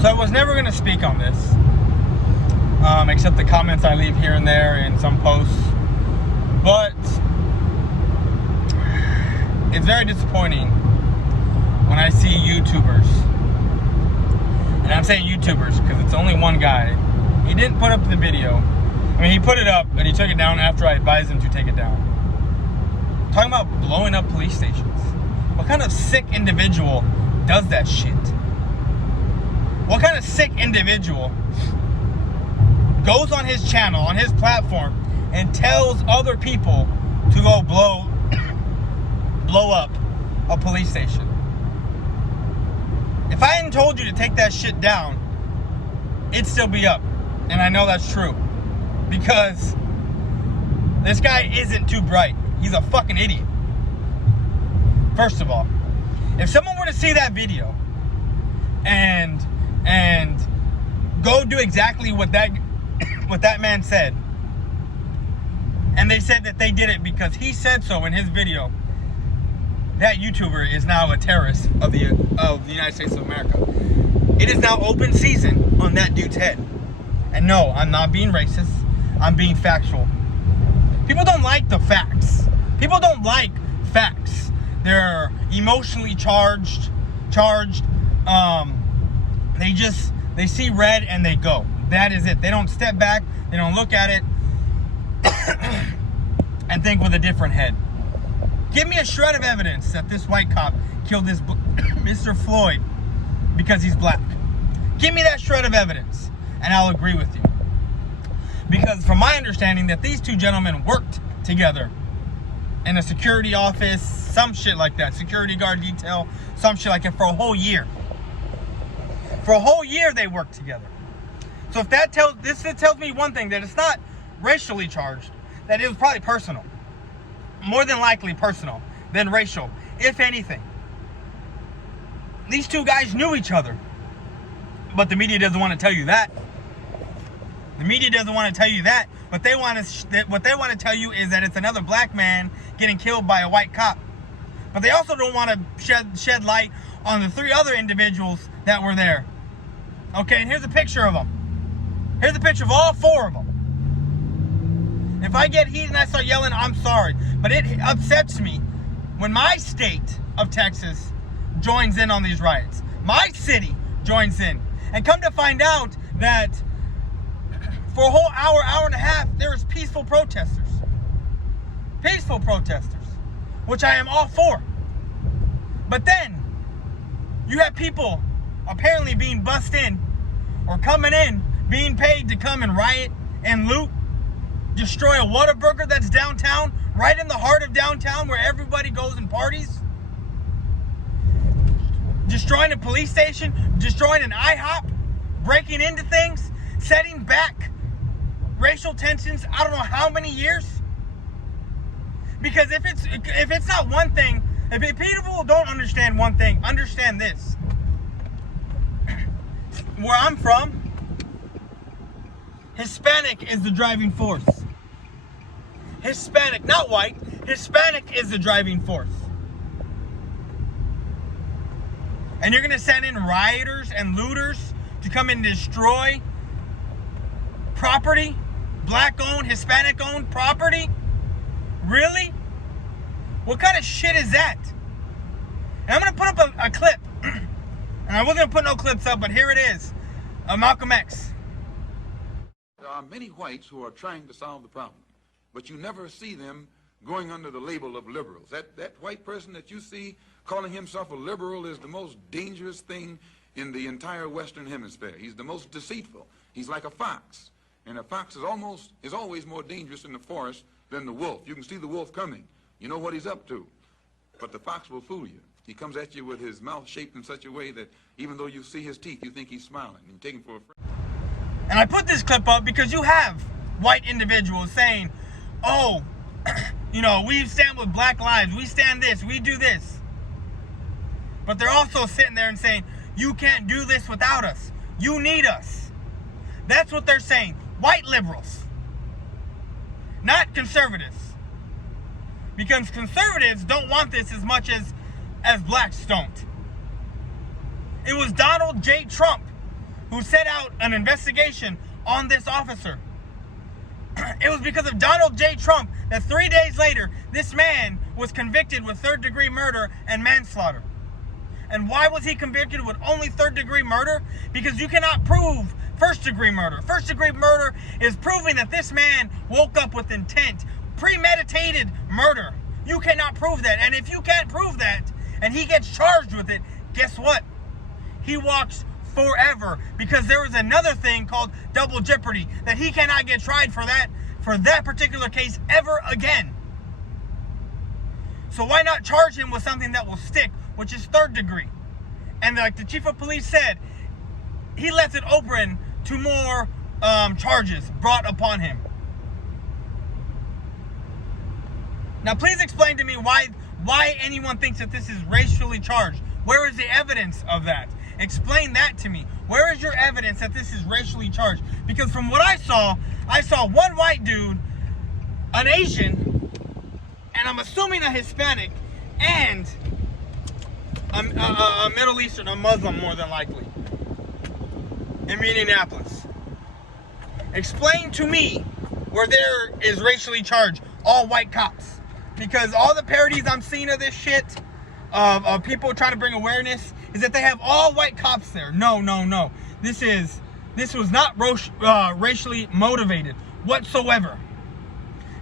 So I was never going to speak on this, except the comments I leave here and there in some posts. But it's very disappointing when I see YouTubers, and I'm saying YouTubers because it's only one guy. He didn't put up the video. I mean, he put it up, but he took it down after I advised him to take it down. Talking about blowing up police stations. What kind of sick individual does that shit? What kind of sick individual goes on his channel, on his platform, and tells other people to go blow up a police station? If I hadn't told you to take that shit down, it'd still be up. And I know that's true. Because this guy isn't too bright. He's a fucking idiot. First of all, if someone were to see that video and go do exactly what that man said, and they said that they did it because he said so in his video, that YouTuber is now a terrorist of the United States of America. It is now open season on that dude's head. And no, I'm not being racist. I'm being factual. People don't like the facts. People don't like facts. They're emotionally charged. They see red and they go. That is it. They don't step back. They don't look at it and think with a different head. Give me a shred of evidence that this white cop killed this Mr. Floyd because he's black. Give me that shred of evidence and I'll agree with you. Because from my understanding that these two gentlemen worked together in a security office, some shit like that, security guard detail, some shit like that for a whole year. For a whole year they worked together. So if that tells me one thing, that it's not racially charged, that it was probably personal. More than likely personal than racial, if anything. These two guys knew each other. But the media doesn't want to tell you that. The media doesn't want to tell you that. What they want to tell you is that it's another black man getting killed by a white cop. But they also don't want to shed light on the three other individuals that were there. Okay, and here's a picture of them. Here's a picture of all four of them. If I get heat and I start yelling, I'm sorry. But it upsets me when my state of Texas joins in on these riots. My city joins in. And come to find out that for a whole hour and a half, there was peaceful protesters. Peaceful protesters. Which I am all for. But then, you have people apparently being bussed in or coming in, being paid to come and riot and loot, destroy a Whataburger that's downtown, right in the heart of downtown where everybody goes and parties. Destroying a police station, destroying an IHOP, breaking into things, setting back racial tensions I don't know how many years. Because if it's not one thing, if people don't understand one thing, understand this. Where I'm from, Hispanic is the driving force. Hispanic, not white. Hispanic is the driving force. And you're going to send in rioters and looters to come and destroy property, black-owned, Hispanic-owned property? Really? What kind of shit is that? And I'm going to put up a clip. And I wasn't going to put no clips up, but here it is. Malcolm X. There are many whites who are trying to solve the problem, but you never see them going under the label of liberals. That white person that you see calling himself a liberal is the most dangerous thing in the entire Western Hemisphere. He's the most deceitful. He's like a fox. And a fox is always more dangerous in the forest than the wolf. You can see the wolf coming. You know what he's up to. But the fox will fool you. He comes at you with his mouth shaped in such a way that even though you see his teeth, you think he's smiling. You take him for a friend. And I put this clip up because you have white individuals saying, oh, you know, we stand with Black Lives. We stand this. We do this. But they're also sitting there and saying, you can't do this without us. You need us. That's what they're saying. White liberals. Not conservatives. Because conservatives don't want this as much as blacks don't. It was Donald J. Trump who set out an investigation on this officer. It was because of Donald J. Trump that 3 days later, this man was convicted with third-degree murder and manslaughter. And why was he convicted with only third-degree murder? Because you cannot prove first-degree murder. First-degree murder is proving that this man woke up with intent, premeditated murder. You cannot prove that. And if you can't prove that, and he gets charged with it, guess what? He walks forever, because there is another thing called double jeopardy that he cannot get tried for that particular case ever again. So why not charge him with something that will stick, which is third degree? And like the chief of police said, he lets it open to more charges brought upon him. Now please explain to me why anyone thinks that this is racially charged. Where is the evidence of that? Explain that to me. Where is your evidence that this is racially charged? Because from what I saw one white dude, an Asian, and I'm assuming a Hispanic, and a Middle Eastern, a Muslim more than likely, in Minneapolis. Explain to me where there is racially charged all white cops. Because all the parodies I'm seeing of this shit, of people trying to bring awareness, is that they have all white cops there. No. This was not racially motivated whatsoever.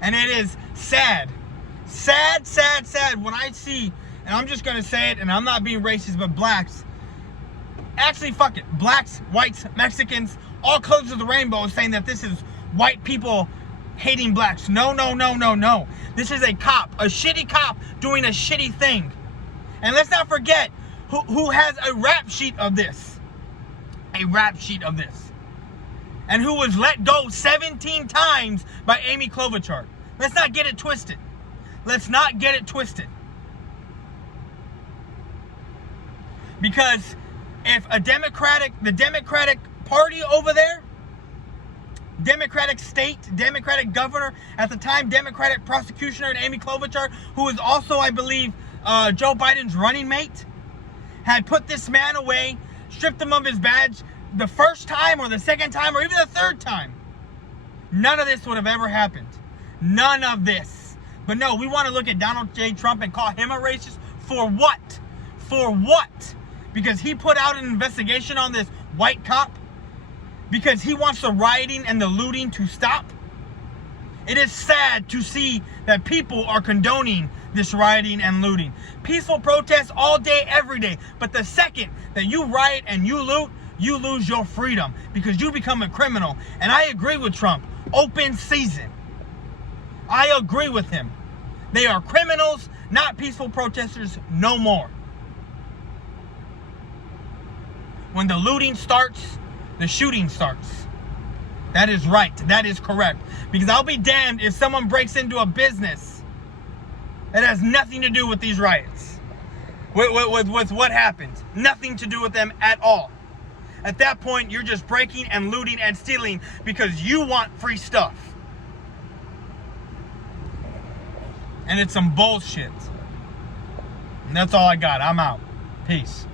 And it is sad when I see, and I'm just gonna say it, and I'm not being racist, but blacks, actually fuck it, blacks, whites, Mexicans, all colors of the rainbow, saying that this is white people hating blacks. No. This is a cop, a shitty cop doing a shitty thing. And let's not forget who has a rap sheet of this. And who was let go 17 times by Amy Klobuchar. Let's not get it twisted. Because if the Democratic Party over there, Democratic state, Democratic governor, at the time Democratic prosecutioner Amy Klobuchar, who was also, I believe, Joe Biden's running mate, had put this man away, stripped him of his badge the first time or the second time or even the third time, none of this would have ever happened. None of this. But no, we want to look at Donald J. Trump and call him a racist. For what? For what? Because he put out an investigation on this white cop? Because he wants the rioting and the looting to stop? It is sad to see that people are condoning this rioting and looting. Peaceful protests all day, every day. But the second that you riot and you loot, you lose your freedom because you become a criminal. And I agree with Trump. Open season. I agree with him. They are criminals, not peaceful protesters, no more. When the looting starts, the shooting starts. That is right. That is correct. Because I'll be damned if someone breaks into a business that has nothing to do with these riots. With what happened. Nothing to do with them at all. At that point, you're just breaking and looting and stealing because you want free stuff. And it's some bullshit. And that's all I got. I'm out. Peace.